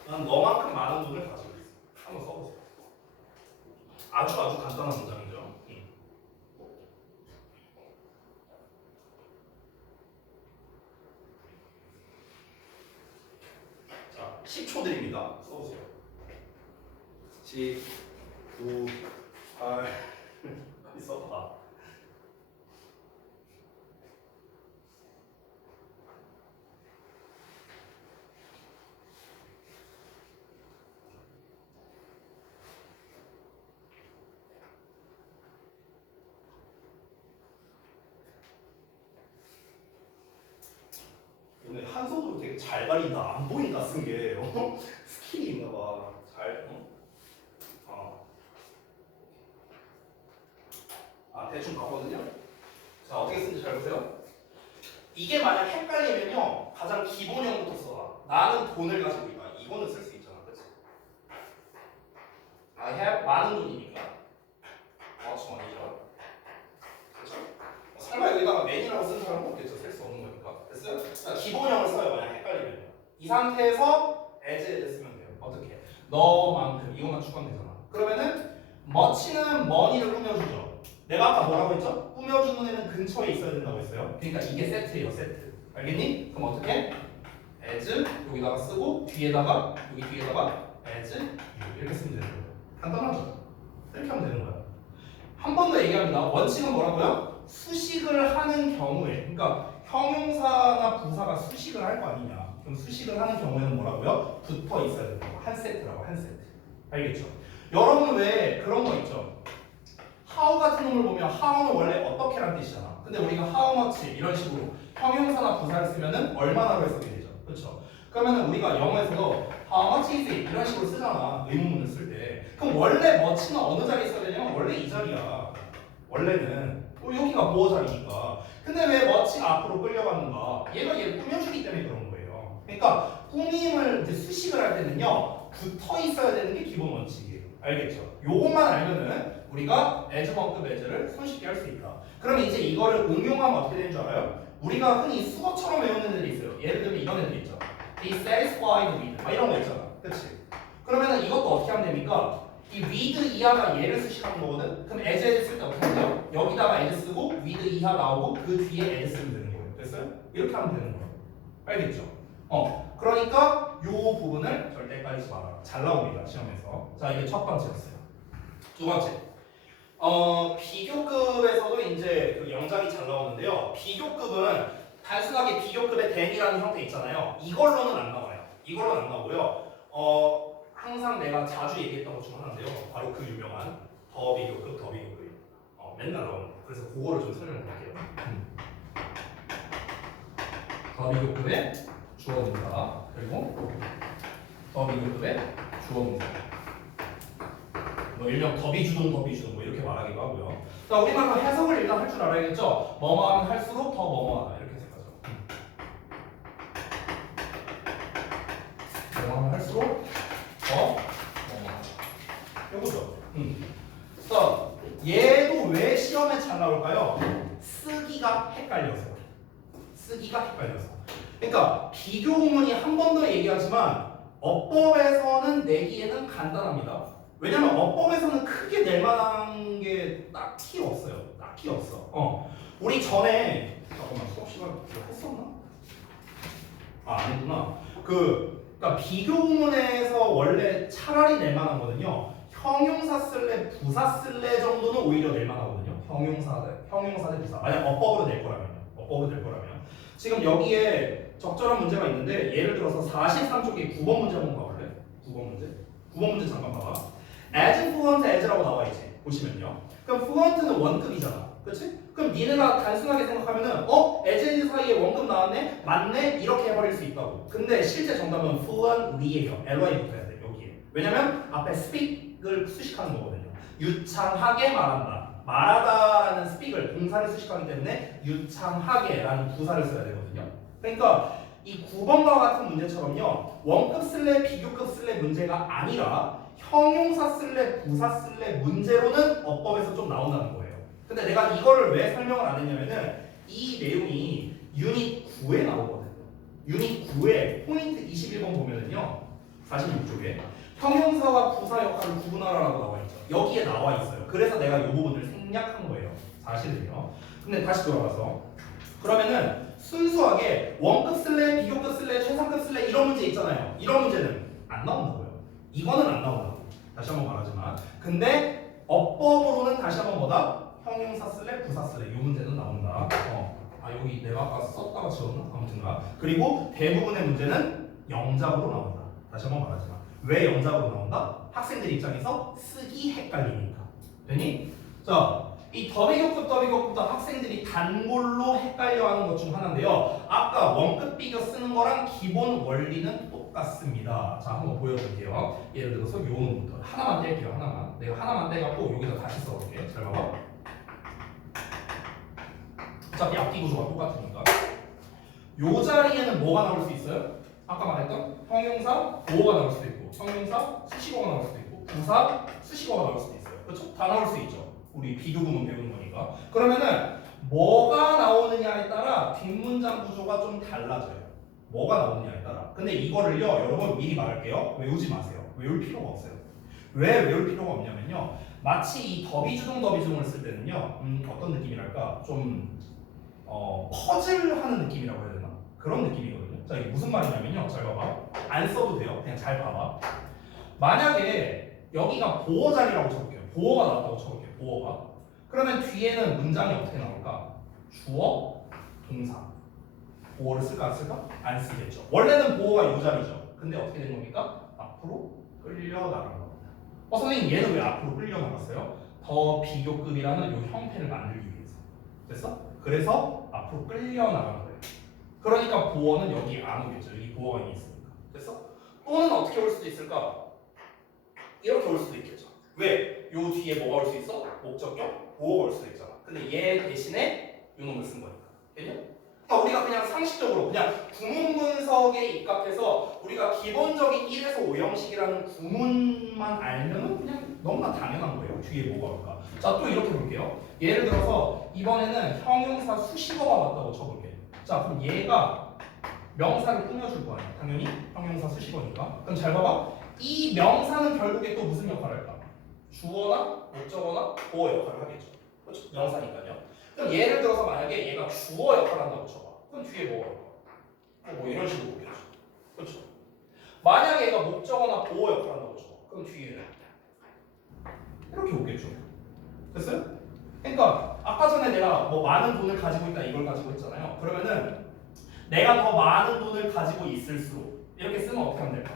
난 너만큼 많은 돈을 가지고 있어. 한번 써보세요. 아주 간단한 문장이죠. 자, 10초 드립니다. 써보세요. 10, 9, 8, 써봐. 오늘 한 손으로 되게 잘 가린다. 안 보인다 쓴 게. 스킬이 있나 봐. 대충 봤거든요. 자, 어떻게 쓰는지 잘 보세요. 이게 만약 헷갈리면요. 가장 기본형부터 써라. 나는 돈을 가지고 있다. 이거는 쓸 수 있잖아. 그치? I have 많은 돈이니까. much money죠. 그렇죠? 설마 여기다가 man이라고 쓰는 사람은 없겠죠. 쓸 수 없는 거니까. 됐어요? 자, 기본형을 써요. 만약 헷갈리면요. 이 상태에서 as를 쓰면 돼요. 어떻게? 너만큼 이것만 추가하면 되잖아. 그러면은 much는 money를 꾸며주죠. 내가 아까 뭐라고 했죠? 꾸며주는 애는 근처에 있어야 된다고 했어요. 그러니까 이게 세트예요, 세트. 알겠니? 그럼 어떻게? as 여기다가 쓰고 뒤에다가 여기 뒤에다가 as you 이렇게 쓰면 되는 거예요. 간단하죠? 이렇게 하면 되는 거야. 한 번 더 얘기합니다. 원칙은 뭐라고요? 수식을 하는 경우에, 그러니까 형용사나 부사가 수식을 할 거 아니냐? 그럼 수식을 하는 경우에는 뭐라고요? 붙어 있어야 된다. 한 세트라고, 한 세트. 알겠죠? 여러분 왜 그런 거 있죠? how 같은 놈을 보면 how는 원래 어떻게란 뜻이잖아. 근데 우리가 how much 이런 식으로 형용사나 부사를 쓰면은 얼마나로 해석이 되죠. 그렇죠? 그러면은 우리가 영어에서도 how much is it 이런 식으로 쓰잖아. 의문문을 쓸 때. 그럼 원래 much는 어느 자리에 써야 되냐면 원래 이 자리야. 원래는 여기가 보어 자리니까. 근데 왜 much가 앞으로 끌려갔는가? 얘가 얘를 꾸며주기 때문에 그런 거예요. 그러니까 꾸밈을 이제 수식을 할 때는요 붙어 있어야 되는 게 기본 원칙이에요. 알겠죠? 요것만 알면은 우리가 as 원급 as를 손쉽게 할 수 있다. 그러면 이제 이거를 응용하면 어떻게 되는 줄 알아요? 우리가 흔히 수거처럼 외우는 애들이 있어요. 예를 들면 이런 애들 있죠. Be satisfied with 이런 거 있잖아. 그렇지? 그러면은 이것도 어떻게 하면 됩니까? 이 with 이하가 얘를 수식하는 거거든. 그럼 as 쓸 때 어떻게 하면 돼요? 여기다가 as 쓰고 with 이하 나오고 그 뒤에 as 쓰면 되는 거예요. 됐어요? 이렇게 하면 되는 거예요. 알겠죠? 그러니까 요 부분을 절대 까이지 마라. 잘 나옵니다 시험에서. 자, 이게 첫 번째였어요. 두 번째. 비교급에서도 이제 그 영작이 잘 나오는데요. 비교급은 단순하게 비교급의 den이라는 형태 있잖아요. 이걸로는 안 나와요. 이걸로는 안 나오고요. 항상 내가 자주 얘기했던 것 중 하나인데요. 바로 그 유명한 더 비교급, 더 비교급. 맨날 나오는 거. 그래서 그거를 좀 설명드릴게요. 더 비교급의 주어 동사 그리고 더 비교급의 주어 동사. 뭐 일명 더비주동 더비주동 뭐 이렇게 말하기도 하고요. 자, 우리말로 해석을 일단 할 줄 알아야겠죠. 뭐뭐 하면 할수록 더 뭐뭐하다 이렇게 해석하죠. 뭐뭐 하면 할수록 더 뭐뭐하다. 요거죠. 자, 얘도 왜 시험에 잘 나올까요? 쓰기가 헷갈려서. 쓰기가 헷갈려서. 그러니까 비교 구문이 한 번 더 얘기하지만 어법에서는 내기에는 간단합니다. 왜냐면 어법에서는 크게 낼 만한 게 딱히 없어요. 딱히 없어. 우리 전에 잠깐만 수업 시간 이거 했었나? 안 했구나. 그러니까 비교 구문에서 원래 차라리 낼 만한 거는요. 형용사 쓸래 부사 쓸래 정도는 오히려 낼 만하거든요. 형용사 대 부사. 만약 어법으로 낼 거라면요. 어법으로 낼 거라면. 지금 여기에 적절한 문제가 있는데 예를 들어서 43쪽에 9번 문제 한번 봐볼래? 9번 문제. 9번 문제 잠깐 봐봐. as fluent as라고 나와 있지. 보시면요. 그럼 fluent는 원급이잖아. 그렇지? 그럼 니네가 단순하게 생각하면은 as and 사이에 원급 나왔네? 맞네? 이렇게 해버릴 수 있다고. 근데 실제 정답은 fluently예요. ly 붙어야 돼. 여기에. 왜냐면 앞에 speak을 수식하는 거거든요. 유창하게 말한다. 말하다라는 speak을 동사를 수식하기 때문에 유창하게라는 부사를 써야 되거든요. 그러니까 이 9번과 같은 문제처럼요. 원급 쓸래 비교급 쓸래 문제가 아니라 형용사 쓸래 부사 쓸래 문제로는 어법에서 좀 나온다는 거예요. 근데 내가 이거를 왜 설명을 안 했냐면은 이 내용이 유닛 9에 나오거든요. 유닛 9에 포인트 21번 보면은요. 46쪽에 형용사와 부사 역할을 구분하라라고 나와 있죠. 여기에 나와 있어요. 그래서 내가 이 부분을 생략한 거예요. 사실은요. 근데 다시 돌아가서 그러면은 순수하게 원급 쓸래 비교급 쓸래 최상급 쓸래 이런 문제 있잖아요. 이런 문제는 안 나온다고요. 이거는 안 나온다고. 다시 한번 말하지만 근데 어법으로는 다시 한번 뭐다? 형용사 쓸래 부사 쓸래 이 문제는 나온다. 여기 내가 아까 썼다가 지웠나? 아무튼가. 그리고 대부분의 문제는 영작으로 나온다. 다시 한번 말하지만 왜 영작으로 나온다? 학생들 입장에서 쓰기 헷갈리니까. 되니? 자, 이 더비교급도 학생들이 단골로 헷갈려하는 것 중 하나인데요. 아까 원급 비교 쓰는 거랑 기본 원리는 똑같습니다. 자, 한번 보여드릴게요. 예를 들어서 요 놈부터 하나만 뗄게요. 하나만. 내가 하나만 떼갖고 여기다 다시 써볼게요. 잘 봐봐. 어차피 앞뒤 구조가 똑같으니까. 요 자리에는 뭐가 나올 수 있어요? 아까 말했던 형용사 보어가 나올 수도 있고 형용사 수식어가 나올 수도 있고 부사 수식어가 나올 수도 있어요. 그렇죠? 다 나올 수 있죠. 우리 비교 구문 배우는 거니까. 그러면은 뭐가 나오느냐에 따라 뒷문장 구조가 좀 달라져요. 뭐가 나오느냐에 따라. 근데 이거를요, 여러분 미리 말할게요. 외우지 마세요. 외울 필요가 없어요. 왜 외울 필요가 없냐면요. 마치 이 더비주동을 쓸 때는요, 어떤 느낌이랄까? 좀 퍼즐하는 느낌이라고 해야 되나? 그런 느낌이거든요. 자, 이게 무슨 말이냐면요. 잘 봐봐. 안 써도 돼요. 그냥 잘 봐봐. 만약에 여기가 보어 자리라고 쳐볼게요. 보어가 나왔다고 쳐볼게요. 보어가. 그러면 뒤에는 문장이 어떻게 나올까? 주어, 동사. 보어를 쓸까 안 쓸까? 안 쓰겠죠. 원래는 보어가 이 자리죠. 근데 어떻게 된 겁니까? 앞으로 끌려 나간 겁니다. 선생님 얘는 왜 앞으로 끌려 나갔어요? 더 비교급이라는 이 형태를 만들기 위해서. 됐어? 그래서 앞으로 끌려 나간 거예요. 그러니까 보어는 여기 안 오겠죠. 여기 보어가 있으니까. 됐어? 또는 어떻게 올 수도 있을까? 이렇게 올 수도 있겠죠. 왜? 요 뒤에 뭐가 올 수 있어? 목적격 보어가 올 수도 있잖아. 근데 얘 대신에 요 놈을 쓴 거니까. 됐냐? 그러니까 우리가 그냥 상식적으로 그냥 구문 분석에 입각해서 우리가 기본적인 1에서 5형식이라는 구문만 알면은 그냥 너무나 당연한 거예요. 뒤에 뭐가 올까? 자, 또 이렇게 볼게요. 예를 들어서 이번에는 형용사 수식어가 왔다고 쳐볼게요. 자, 그럼 얘가 명사를 꾸며줄 거 아니야. 당연히 형용사 수식어니까. 그럼 잘 봐봐. 이 명사는 결국에 또 무슨 역할을 할까? 주어나 목적어나 보어 역할을 하겠죠. 그렇죠? 명사니까요. 그럼 예를 들어서 만약에 얘가 주어 역할을 한다고 쳐봐. 그럼 뒤에 뭐가 올까? 뭐 이런 식으로 보겠죠. 그렇죠? 만약에 얘가 목적어나 보어 역할을 한다고 쳐봐. 그럼 뒤에는 이렇게 오겠죠. 됐어요? 그러니까 아까 전에 내가 뭐 많은 돈을 가지고 있다 이걸 가지고 있잖아요. 그러면은 내가 더 많은 돈을 가지고 있을수록 이렇게 쓰면 어떻게 하면 될까?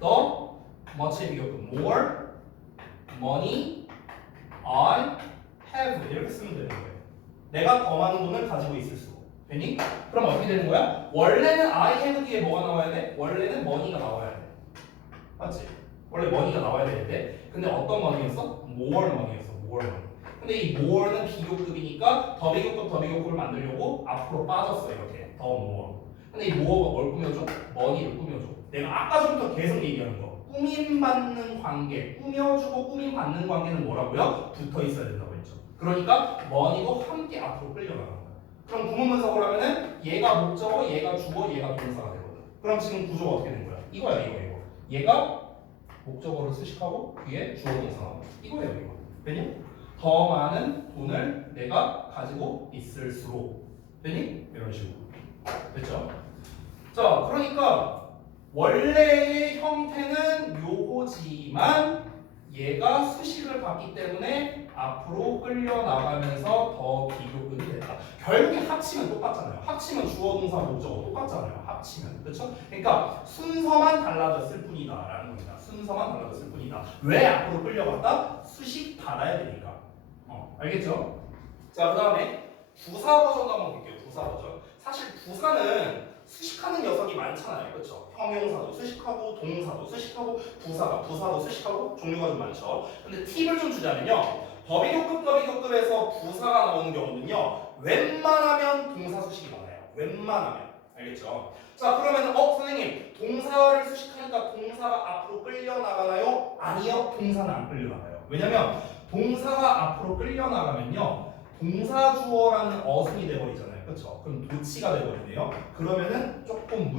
더 much의 비교급 more money I have 이렇게 쓰면 되는 거예요. 내가 더 많은 돈을 가지고 있을수록. 되니? 그럼 어떻게 되는 거야? 원래는 I have 뒤에 뭐가 나와야 돼? 원래는 money가 나와야 돼. 맞지? 원래 money가 나와야 되는데 근데 어떤 money였어? more money였어. more money. 근데 이 more는 비교급이니까 더 비교급을 만들려고 앞으로 빠졌어 이렇게. 더 more. 근데 이 more가 뭘 꾸며줘? money를 꾸며줘. 내가 아까 전부터 계속 얘기하는 거. 꾸밈받는 관계, 꾸며주고 꾸밈받는 관계는 뭐라고요? 붙어 있어야 된다고 했죠. 그러니까 money도 함께 앞으로 끌려나가는 거야. 그럼 구문분석을 하면은 얘가 목적어, 얘가 주어, 얘가 동사가 되거든. 그럼 지금 구조가 어떻게 된 거야? 이거야, 이거. 얘가 목적어를 수식하고 뒤에 주어 동사 나와. 이거예요, 이거. 되니? 더 많은 돈을 내가 가지고 있을수록. 되니? 이런 식으로. 됐죠? 자, 그러니까 원래의 형태는 요거지만 얘가 수식을 받기 때문에 앞으로 끌려나가면서 더 비교급이 됐다. 결국에 합치면 똑같잖아요. 합치면 주어 동사 목적어 똑같잖아요. 합치면. 그렇죠? 그러니까 순서만 달라졌을 뿐이다 라는 겁니다. 순서만 달라졌을 뿐이다. 왜 앞으로 끌려갔다? 수식 받아야 되니까. 알겠죠? 자, 그 다음에 부사 버전도 한번 볼게요. 부사 버전. 사실 부사는 수식하는 녀석이 많잖아요. 그렇죠? 형용사도 수식하고 동사도 수식하고 부사도 수식하고 종류가 좀 많죠. 근데 팁을 좀 주자면요. 더비교급에서 부사가 나오는 경우는요. 웬만하면 동사 수식이 많아요. 웬만하면. 알겠죠? 자, 그러면 선생님 동사를 수식하니까 동사가 앞으로 끌려나가나요? 아니요. 동사는 안 끌려나가요. 왜냐면 동사가 앞으로 끌려나가면요. 동사주어라는 어순이 돼버리잖아요. 그렇죠? 그럼 도치가 돼버리네요. 그러면은 조금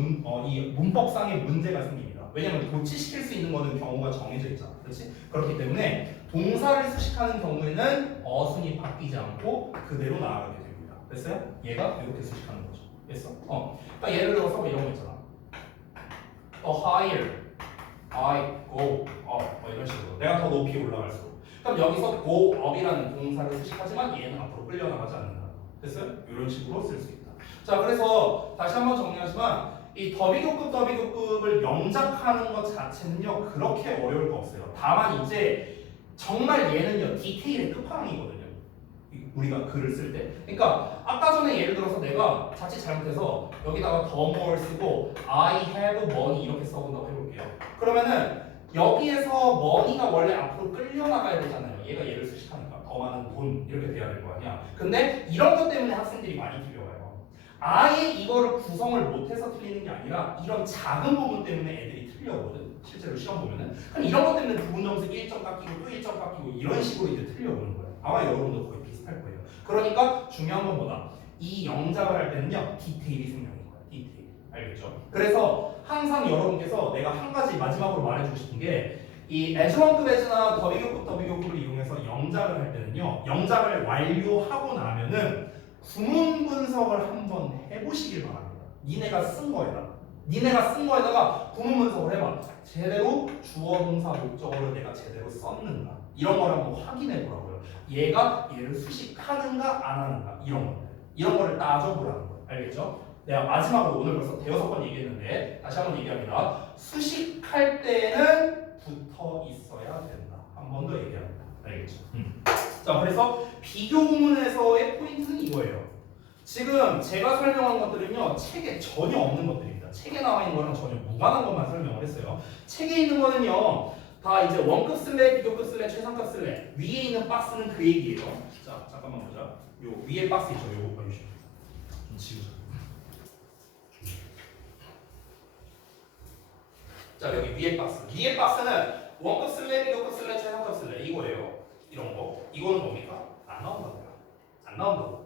이 문법상의 문제가 생깁니다. 왜냐면 도치시킬 수 있는 거는 경우가 정해져 있잖아. 그렇지? 그렇기 때문에 동사를 수식하는 경우에는 어순이 바뀌지 않고 그대로 나아가게 됩니다. 됐어요? 얘가 이렇게 수식하는 거죠. 됐어? 그러니까 예를 들어서 뭐 이런 거 있잖아. The higher I go up 뭐 이런 식으로 내가 더 높이 올라갈수록 그럼 여기서 go up이라는 동사를 수식하지만 얘는 앞으로 끌려나가지 않는다. 됐어요? 이런 식으로 쓸 수 있다. 자, 그래서 다시 한번 정리하지만 이 더비교급을 영작하는 것 자체는요 그렇게 어려울 거 없어요. 다만 이제 정말 얘는요 디테일의 끝판왕이거든요. 우리가 글을 쓸 때. 그러니까 아까 전에 예를 들어서 내가 자칫 잘못해서 여기다가 더 more 쓰고 I have money 이렇게 써본다고 해볼게요. 그러면은 여기에서 money가 원래 앞으로 끌려나가야 되잖아요. 얘가 얘를 수식하니까 더 많은 돈 이렇게 돼야 될 거 아니야. 근데 이런 것 때문에 학생들이 많이 틀려와요. 아예 이거를 구성을 못해서 틀리는 게 아니라 이런 작은 부분 때문에 애들이 틀려오거든. 실제로 시험 보면은. 그럼 이런 것 때문에 부분 점수 1점 깎이고 또 1점 깎이고 이런 식으로 이제 틀려오는 거예요. 아마 여러분도 거의 비슷할 거예요. 그러니까 중요한 건 뭐다? 이 영작을 할 때는요 디테일이 생명인 거야. 디테일. 알겠죠? 그래서 항상 여러분께서 내가 한 가지 마지막으로 말해주고 싶은 게 이 에즈원급 에즈나 더비교급을 이용해서 영작을 할 때는요 영작을 완료하고 나면은 구문 분석을 한번 해보시길 바랍니다. 니네가 쓴 거에다가 구문 분석을 해봐. 제대로 주어 동사 목적어를 내가 제대로 썼는가 이런 걸 한번 확인해 보라고요. 얘가 얘를 수식하는가 안 하는가 이런 거를 따져보라는 거예요. 알겠죠? 내가 마지막으로 오늘 벌써 대여섯 번 얘기했는데 다시 한번 얘기합니다. 수식할 때는 붙어 있어야 된다. 한 번 더 얘기합니다. 알겠죠? 자, 그래서 비교 구문에서의 포인트는 이거예요. 지금 제가 설명한 것들은요 책에 전혀 없는 것들입니다. 책에 나와 있는 거랑 전혀 무관한 것만 설명을 했어요. 책에 있는 거는요 다 이제 원급 쓸래, 비교급 쓸래, 최상급 쓸래 위에 있는 박스는 그 얘기예요. 자, 잠깐만 보자. 요 위에 박스 있죠? 요거 보여주시죠. 좀 지우자. 자, 여기 위에 박스는 원급 쓸래, 비교급 쓸래, 최상급 쓸래 이거예요. 이런 거. 이거는 뭡니까? 안 나온다고요. 안 나온다고.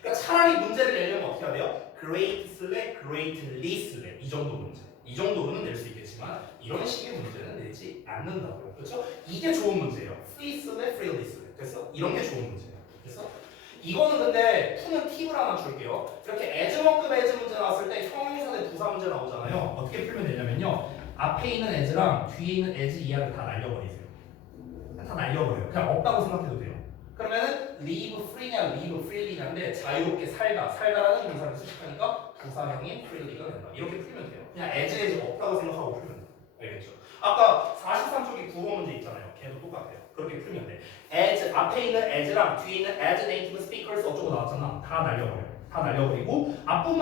그러니까 차라리 문제를 내려면 어떻게 해야 돼요? great 쓸래, greatly 쓸래 이 정도 문제. 이 정도로는 낼 수 있겠지만 이런 식의 문제는 내지 않는다고요. 그렇죠? 이게 좋은 문제예요. free 쓸래, freely 쓸래. 됐어? 이런 게 좋은 문제예요. 됐어? 이거는 근데 푸는 팁을 하나 줄게요. 이렇게 as원급 as 문제 나왔을 때 형용사 대 부사 문제 나오잖아요. 어떻게 풀면 되냐면요. 앞에 있는 as랑 뒤에 있는 as 이하를 다 날려버리세요. 다 날려버려요. 그냥 없다고 생각해도 돼요. 그러면은 live free냐 live freely냐인데 자유롭게 살다라는 동사를 수식하니까 부사형인 freely가 된다. 이렇게 풀면 돼요. 그냥 as 없다고 생각하고 풀면 돼요. 알겠죠? 아까 43쪽에 구호 문제 있잖아요. 걔도 똑같아요. 그렇게 풀면 돼. as 앞에 있는 as랑 뒤에 있는 as native speakers 어쩌고 나왔잖아. 다 날려버려요. 다 날려버리고 앞부분